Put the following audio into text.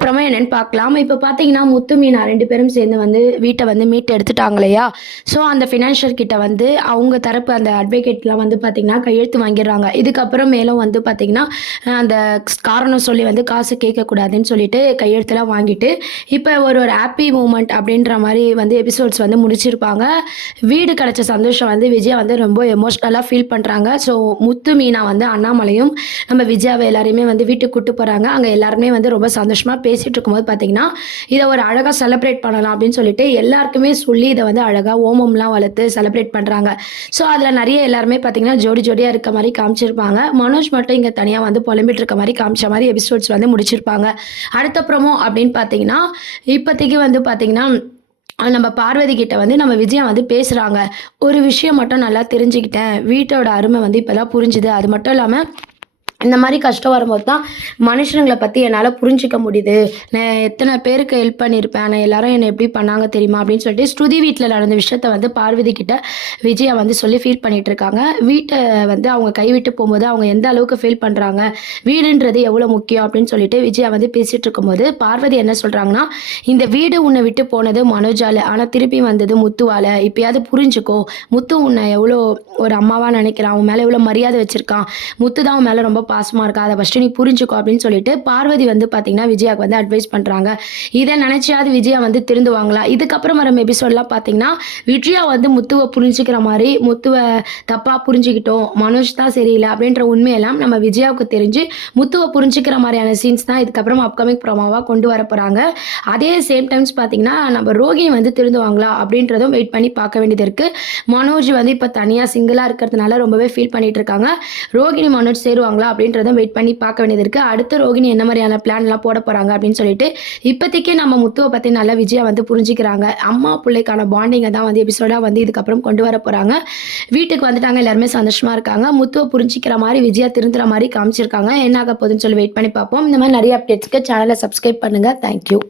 அதுக்கப்புறமா என்னன்னு பார்க்கலாம். இப்ப பார்த்தீங்கன்னா, முத்து, மீனா 2 பேரும் சேர்ந்து வந்து வீட்ட வந்து மீட்டு எடுத்துட்டாங்க இல்லையா? ஸோ, அந்த ஃபினான்ஷியர் கிட்ட வந்து அவங்க தரப்பு அந்த அட்வொகேட்லாம் வந்து பார்த்தீங்கன்னா, கையெழுத்து வாங்கிடுறாங்க. இதுக்கப்புறம் மேலும் வந்து பார்த்தீங்கன்னா, அந்த காரணம் சொல்லி வந்து காசு கேட்கக்கூடாதுன்னு சொல்லிட்டு கையெழுத்துலாம் வாங்கிட்டு, இப்ப ஒரு ஹாப்பி மூமெண்ட் அப்படின்ற மாரி வந்து எபிசோட்ஸ் வந்து முடிச்சிருப்பாங்க. வீடு கிடைச்ச சந்தோஷம் வந்து விஜயா வந்து ரொம்ப எமோஷனலா ஃபீல் பண்றாங்க. ஸோ, முத்து, மீனா வந்து அண்ணாமலையும் நம்ம விஜயாவ எல்லாரையுமே வந்து வீட்டுக்கு கூட்டு போறாங்க. அங்க எல்லாருமே வந்து ரொம்ப சந்தோஷமா பேசிட்டு இருக்கும்போது பார்த்தீங்கன்னா, இத ஒரு அழகா செலிப்ரேட் பண்ணலாம் அப்படின்னு சொல்லிட்டு எல்லாருக்குமே சொல்லி இத வந்து அழகா ஓமம்லாம் வளர்த்து செலிப்ரேட் பண்றாங்க. ஸோ, அதுல நெறைய எல்லாருமே பார்த்தீங்கன்னா, ஜோடி ஜோடியா இருக்க மாரி காமிச்சிருப்பாங்க. மனோஜ் மட்டும் இங்க தனியா வந்து புலம்பிட்டு இருக்க மாரி காமிச்ச மாரி எபிசோட்ஸ் வந்து முடிச்சிருப்பாங்க. அடுத்த ப்ரோமோ அப்படின்னு பார்த்தீங்கன்னா, இப்போதைக்கு வந்து பார்த்தீங்கன்னா, நம்ம பார்வதி கிட்ட வந்து நம்ம விஜயா வந்து பேசுறாங்க. ஒரு விஷயம் மட்டும் நல்லா தெரிஞ்சுக்கிட்டேன். வீட்டோட அருமை வந்து இப்ப தான் புரிஞ்சுது. அது மட்டும் இல்லாம இந்த மாரி கஷ்டம் வரும்போது தான் மனுஷங்கள பத்தி என்னால புரிஞ்சுக்க முடியுது. நான் எத்தன பேருக்கு ஹெல்ப் பண்ணியிருப்பேன். ஆனா எல்லாரும் என்ன எப்படி பண்ணாங்க தெரியுமா? அப்படின்னு சொல்லிட்டு ஸ்ருதி வீட்ல நடந்த விஷயத்த வந்து பார்வதி கிட்ட விஜயா வந்து சொல்லி ஃபீல் பண்ணிட்டு இருக்காங்க. வீட்ட வந்து அவங்க கைவிட்டு போம்போது அவங்க எந்த அளவுக்கு ஃபீல் பண்றாங்க. வீடுன்றது எவ்வளோ முக்கியம் அப்படின்னு சொல்லிட்டு விஜயா வந்து பேசிட்டு இருக்கும்போது, பார்வதி என்ன சொல்றாங்கன்னா, "இந்த வீடு உன்ன விட்டு போனது மனோஜால. ஆனா திருப்பி வந்தது முத்துவால. இப்பயாவது புரிஞ்சுக்கோ. முத்து உன்ன எவ்வளோ ஒரு அம்மாவா நினைக்கிறான். உன் மேல எவ்வளோ மரியாதை வச்சிருக்கான். முத்து தான் உன் மேல ரொம்ப பாசமா இருக்கா. அத ஃபர்ஸ்ட்டு நீ புரிஞ்சுக்கோ அப்படின்னு சொல்லிட்டு பார்வதி வந்து பார்த்தீங்கன்னா, விஜயாக்கு வந்து அட்வைஸ் பண்றாங்க. இத நினைச்சாவது விஜயா வந்து திருந்துவாங்களா? இதுக்கப்புறம் வர எபிசோட்லாம் பார்த்தீங்கன்னா, விஜயா வந்து முத்துவ புரிஞ்சுக்கிற மாரி, முத்துவ தப்பா புரிஞ்சுக்கிட்டோம். மனோஜ் தான் சரியில்ல அப்படின்ற உண்மையெல்லாம் நம்ம விஜயாவுக்கு தெரிஞ்சு, முத்துவ புரிஞ்சுக்கிற மாரியான சீன்ஸ் தான் இதுக்கப்புறம் அப்கமிங் ப்ரோமோவா கொண்டு வர போறாங்க. அதே சேம் டைம்ஸ் பார்த்தீங்கன்னா, நம்ம ரோகிணி வந்து திருந்துவாங்களா? அப்படின்றதும் வெயிட் பண்ணி பார்க்க வேண்டியது இருக்கு. மனோஜ் வந்து இப்ப தனியா சிங்கிளா இருக்கிறதுனால ரொம்பவே ஃபீல் பண்ணிட்டு இருக்காங்க. ரோகிணி, மனோஜ் சேருவாங்களா? அப்படின்றதும் வெயிட் பண்ணி பார்க்க வேண்டியது இருக்கு. அடுத்து ரோகிணி என்ன மாதிரியான பிளான்லாம் போட போறாங்க அப்படின்னு சொல்லிட்டு, இப்போதைக்கு நம்ம முத்துவ பத்தி நல்லா விஜயா வந்து புரிஞ்சுக்கிறாங்க. அம்மா புள்ளைக்கான பாண்டிங்க தான் வந்து எபிசோடா வந்து இதுக்கப்புறம் கொண்டு வர போறாங்க. வீட்டுக்கு வந்துட்டாங்க. எல்லாருமே சந்தோஷமா இருக்காங்க. முத்துவ புரிஞ்சுக்கிற மாரி விஜயா திருந்துற மாரி காமிச்சிருக்காங்க. என்ன ஆக போகுதுன்னு சொல்லி வெயிட் பண்ணி பார்ப்போம். இந்த மாரி நெறைய அப்டேட்ஸ்க்கு சேனல சப்ஸ்கிரைப் பண்ணுங்க. Thank you.